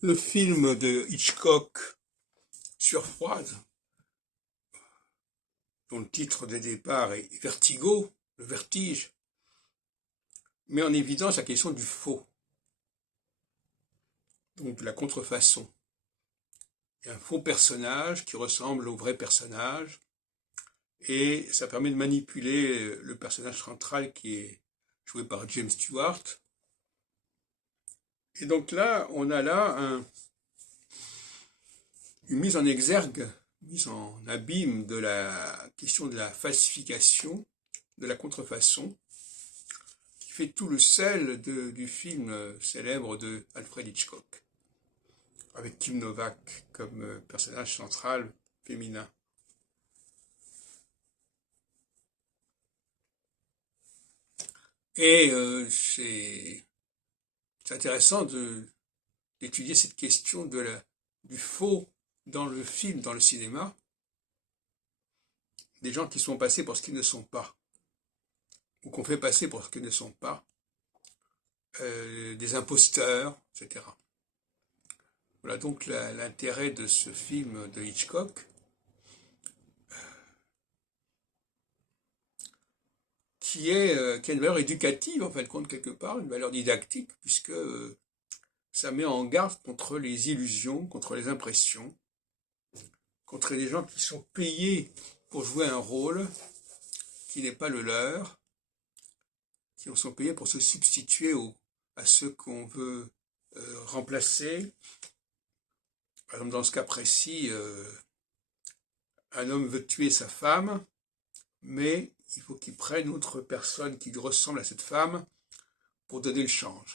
Le film de Hitchcock sur Froide, dont le titre de départ est Vertigo, le vertige, met en évidence la question du faux, donc de la contrefaçon. Il y a un faux personnage qui ressemble au vrai personnage, et ça permet de manipuler le personnage central qui est joué par James Stewart. Et donc là, on a une mise en exergue, mise en abîme de la question de la falsification, de la contrefaçon, qui fait tout le sel du film célèbre de Alfred Hitchcock, avec Kim Novak comme personnage central féminin. Et c'est intéressant d'étudier cette question du faux dans le film, dans le cinéma, des gens qui sont passés pour ce qu'ils ne sont pas, ou qu'on fait passer pour ce qu'ils ne sont pas, des imposteurs, etc. Voilà donc l'intérêt de ce film de Hitchcock, qui a une valeur éducative, en fin de compte, quelque part, une valeur didactique, puisque ça met en garde contre les illusions, contre les impressions, contre les gens qui sont payés pour jouer un rôle qui n'est pas le leur, qui sont payés pour se substituer à ceux qu'on veut remplacer. Par exemple, dans ce cas précis, un homme veut tuer sa femme, mais il faut qu'il prenne une autre personne qui lui ressemble à cette femme pour donner le change.